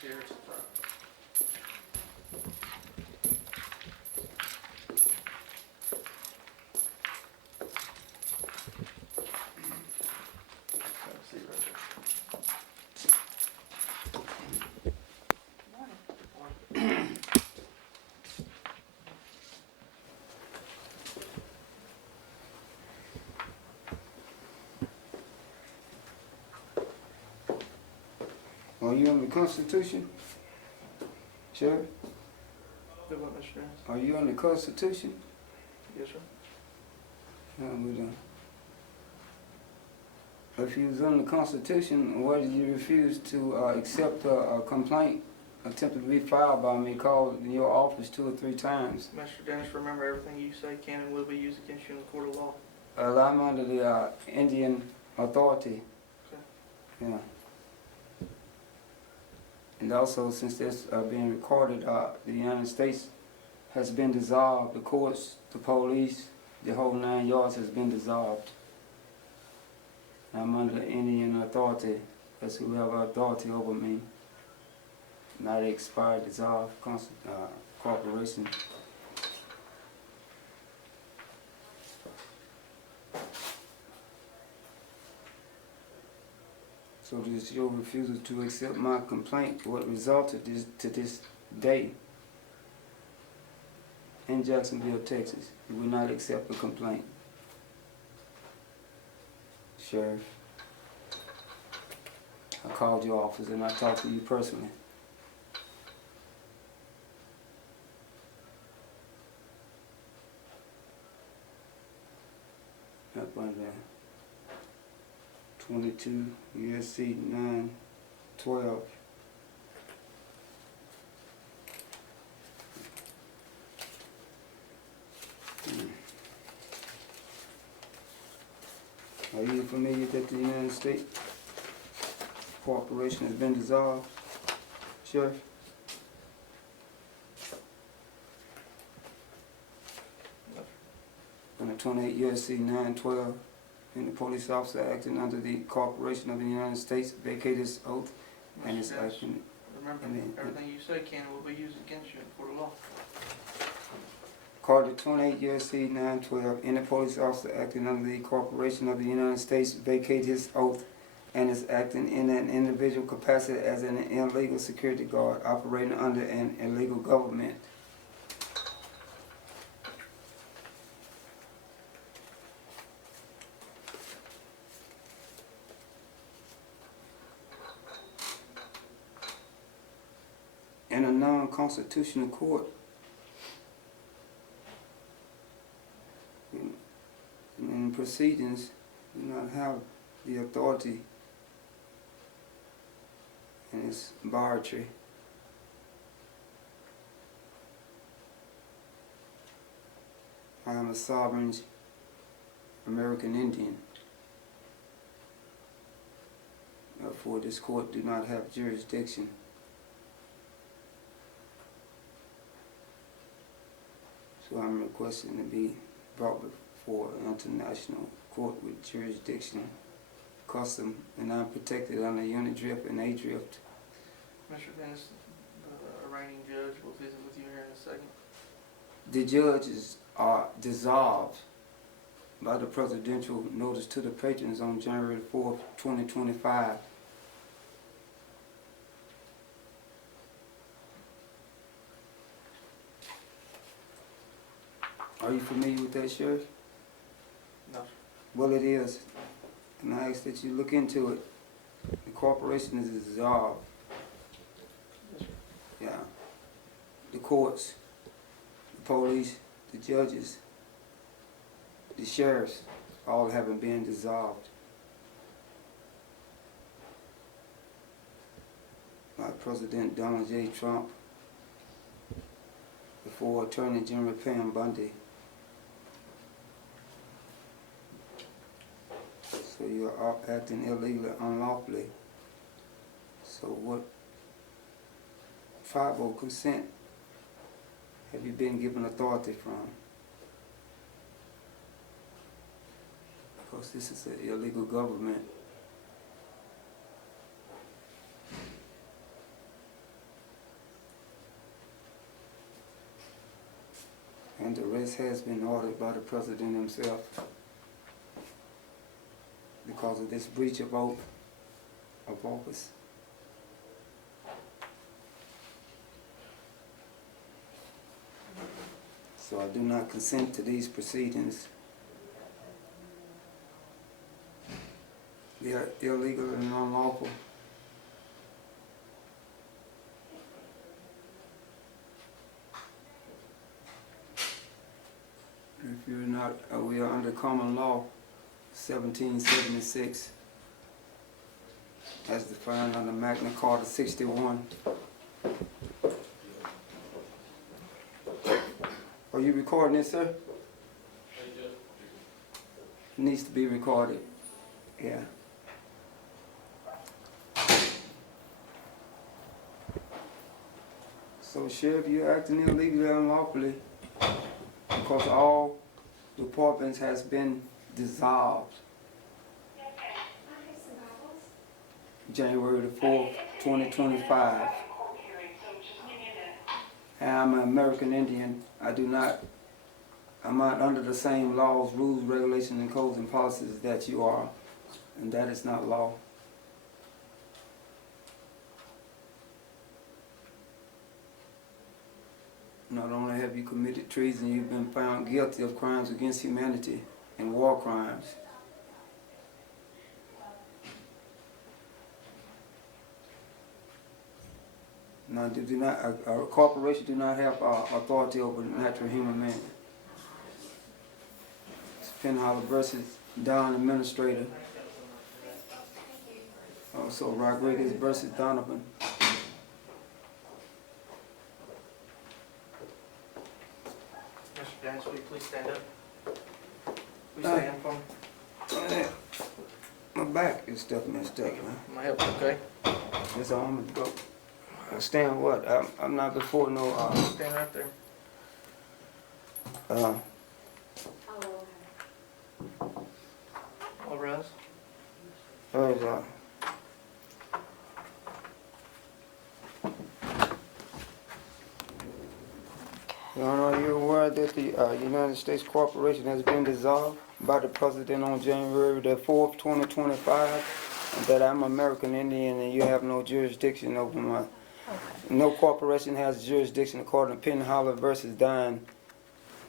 Sheriff's Department. Let's see right there. Are you on the Constitution, Sheriff? Good one, Mr. Jones. Are you on the Constitution? Yes, sir. If you was on the Constitution, why did you refuse to accept a complaint attempted to be filed by me, called in your office 2 or 3 times? Mr. Dennis, remember everything you say can and will be used against you in the court of law. I'm under the Indian authority. Okay. Yeah. And also, since this being recorded, the United States has been dissolved. The courts, the police, the whole 9 yards has been dissolved. I'm under Indian authority. That's who have authority over me. Not expired, dissolved corporation. So this your refusal to accept my complaint, what resulted to this day in Jacksonville, Texas. You will not accept the complaint. Sheriff, I called your office and I talked to you personally. Up under 22 USC 912. Are you familiar that the United States corporation has been dissolved, Sheriff? Under 28 USC 912, and the police officer acting under the corporation of the United States vacated his oath and is acting. Remember, everything you say can and will be used against you in the court of law. Carter 28 USC 912, any police officer acting under the corporation of the United States vacated his oath and is acting in an individual capacity as an illegal security guard operating under an illegal government. In a non-constitutional court, in proceedings, do not have the authority, and it's arbitrary. I am a sovereign American Indian. Therefore, this court do not have jurisdiction. So I'm requesting to be brought before an international court with jurisdiction, custom, and I'm protected under unit drift and A drift. Mr. Dennis, the arraigning judge will visit with you here in a second. The judges are dissolved by the presidential notice to the patrons on January 4th, 2025. Are you familiar with that, Sheriff? No, sir. Well, it is, and I ask that you look into it. The corporation is dissolved. Yes, sir. Yeah. The courts, the police, the judges, the sheriffs, all having been dissolved by President Donald J. Trump before Attorney General Pam Bundy. So you're acting illegally, unlawfully. So what 5-0 consent have you been given authority from? Because this is an illegal government. and the rest has been ordered by the President himself because of this breach of oath of office. So I do not consent to these proceedings. They are illegal and unlawful. If you're not, we are under common law 1776 as defined under Magna Carta 61. Are you recording this, sir? It needs to be recorded. Yeah. So, Sheriff, you're acting illegally and unlawfully because all departments has been dissolved. January the 4th, 2025. And I'm an American Indian. I'm not under the same laws, rules, regulations, and codes and policies that you are, and that is not law. Not only have you committed treason, you've been found guilty of crimes against humanity and war crimes. Now, a corporation do not have authority over natural human man. It's Penhollow versus Don Administrator. Also, Rodriguez versus Donovan. Mr. Dennis, will you please stand up? Please stand for me. My back is stuff messed up, man. My help, okay? That's all I'm gonna go. Stand what? I'm not before no. Stand right there. All rise. Your Honor, are you aware that the United States Corporation has been dissolved by the President on January the 4th, 2025, and that I'm American Indian and you have no jurisdiction over my... No corporation has jurisdiction according to Penhollow versus Don,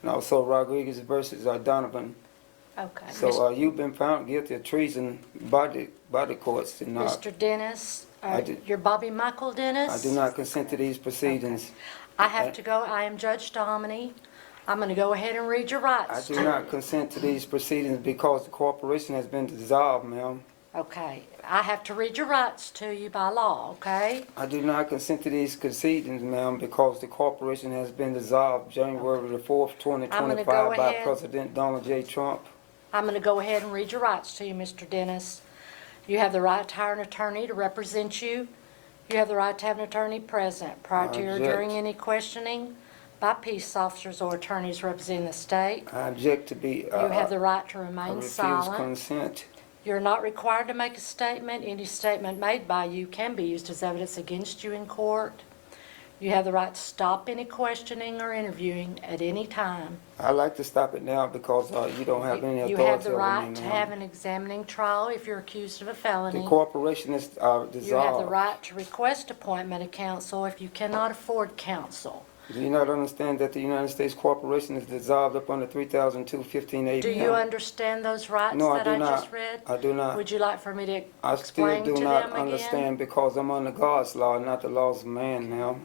and also Rodriguez versus Donovan. Okay. So you've been found guilty of treason by the courts. And, Mr. Dennis, do- you're Bobby Michael Dennis? I do not consent to these proceedings. Okay. I have to go. I am Judge Domini. I'm going to go ahead and read your rights. I do not consent to these proceedings because the corporation has been dissolved, ma'am. Okay. I have to read your rights to you by law, okay? I do not consent to these proceedings, ma'am, because the corporation has been dissolved January the 4th, 2025 by President Donald J. Trump. I'm going to go ahead and read your rights to you, Mr. Dennis. You have the right to hire an attorney to represent you. You have the right to have an attorney present prior to or during any questioning by peace officers or attorneys representing the state. I object to be... You have the right to remain I refuse silent. consent. You're not required to make a statement. Any statement made by you can be used as evidence against you in court. You have the right to stop any questioning or interviewing at any time. I'd like to stop it now because you don't have any authority You have the over me, right to ma'am. have an examining trial if you're accused of a felony. The corporation is dissolved. You have the right to request appointment of counsel if you cannot afford counsel. Do you not understand that the United States Corporation is dissolved up under 3002-1580? Do you understand those rights No, I that do I not. just read? I do not. Would you like for me to I still explain do to not them again? understand because I'm under God's law, not the laws of man now.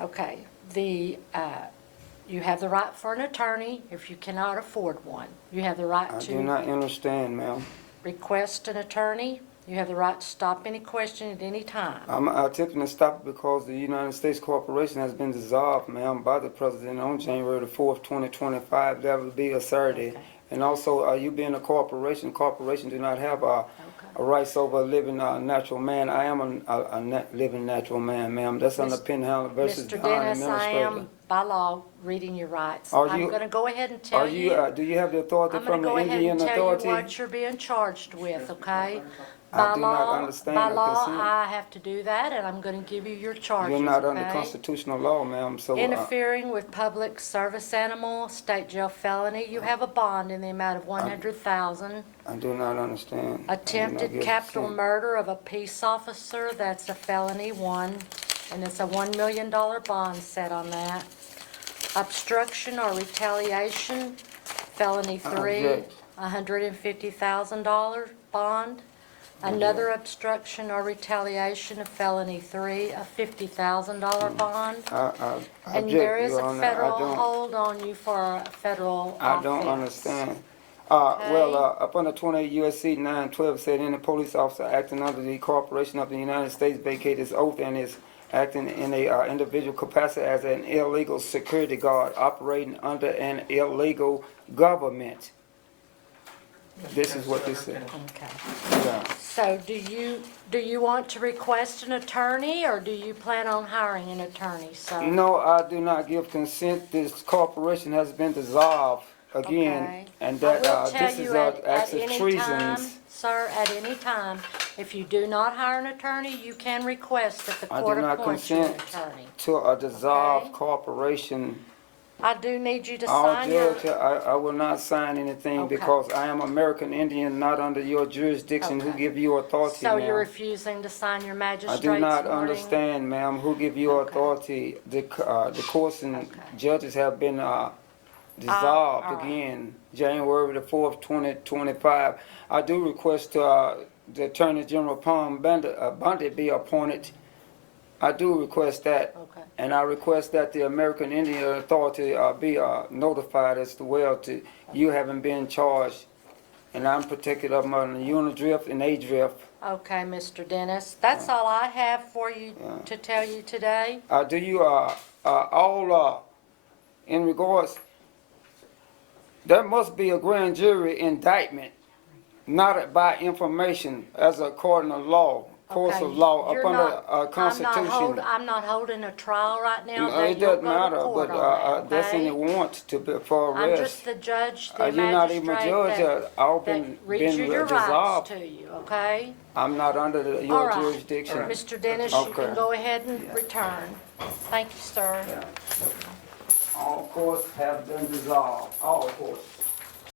Okay. You have the right for an attorney if you cannot afford one. You have the right I to do not understand, ma'am. request an attorney. You have the right to stop any question at any time. I'm attempting to stop it because the United States Corporation has been dissolved, ma'am, by the President on January the 4th, 2025. That would be a Saturday. Okay. And also, you being a corporation do not have a rights over a living natural man. I am a living natural man, ma'am. That's under Penhollow versus Mr. Don Dennis, I Administrator. am, by law, reading your rights. Are I'm you- going to go ahead and tell you. Do you have the authority I'm going from to the go ahead Indian and tell you Authority? what you're being charged with, okay? I do not understand By the law, consent. I have to do that, and I'm gonna give you your charges, You're not under okay? constitutional law, ma'am, so, Interfering with public service animal, state jail felony, you have a bond in the amount of 100,000. I do not understand. I do not Attempted give capital consent. murder of a peace officer, that's a felony 1, and it's a $1 million bond set on that. Obstruction or retaliation, felony 3, Object. $150,000 bond. Another obstruction or retaliation, a felony 3, a $50,000 bond. I And object, there is Your a Honor. federal hold on you for a federal I don't offense. understand. Okay. Well, up under 28 U.S.C. 912 said any police officer acting under the corporation of the United States vacate his oath and is acting in a individual capacity as an illegal security guard operating under an illegal government. This is what this says. Okay. Yeah. So do you want to request an attorney, or do you plan on hiring an attorney, sir? No, I do not give consent. This corporation has been dissolved again, Okay. and I that will tell this is you acts at of any treason. time, sir, at any time, if you do not hire an attorney, you can request that the I do court not appoint you an consent attorney. to a dissolved Okay. corporation. I do need you to Our sign your... judge, I will not sign anything Okay. because I am American Indian, not under your jurisdiction. Who Okay. give you authority, So you're ma'am? refusing to sign your I magistrate's do not warning? understand, ma'am, who give you Okay. authority. The courts and Okay. judges have been dissolved all right. again, January the 4th, 2025. I do request the Attorney General Palm Bundy be appointed. I do request that. Okay. And I request that the American Indian Authority be notified as well to you having been charged. And I'm protected of my unidrift and A-drift. Okay, Mr. Dennis, that's all I have for you to tell you today. Do you all in regards? There must be a grand jury indictment, not by information, as according to law, course Okay, of law, you're up under not- Constitution. I'm not holding a trial right now. No, that it you'll doesn't go to matter, court but on that, that's okay? any warrant for I'm arrest. just the judge, the You're not even a magistrate judge. All that been reads you your rights dissolved. to you, okay? I'm not under All your right. jurisdiction. Mr. Dennis, you Okay. can go ahead and return. Thank you, sir. All courts have been dissolved. All courts.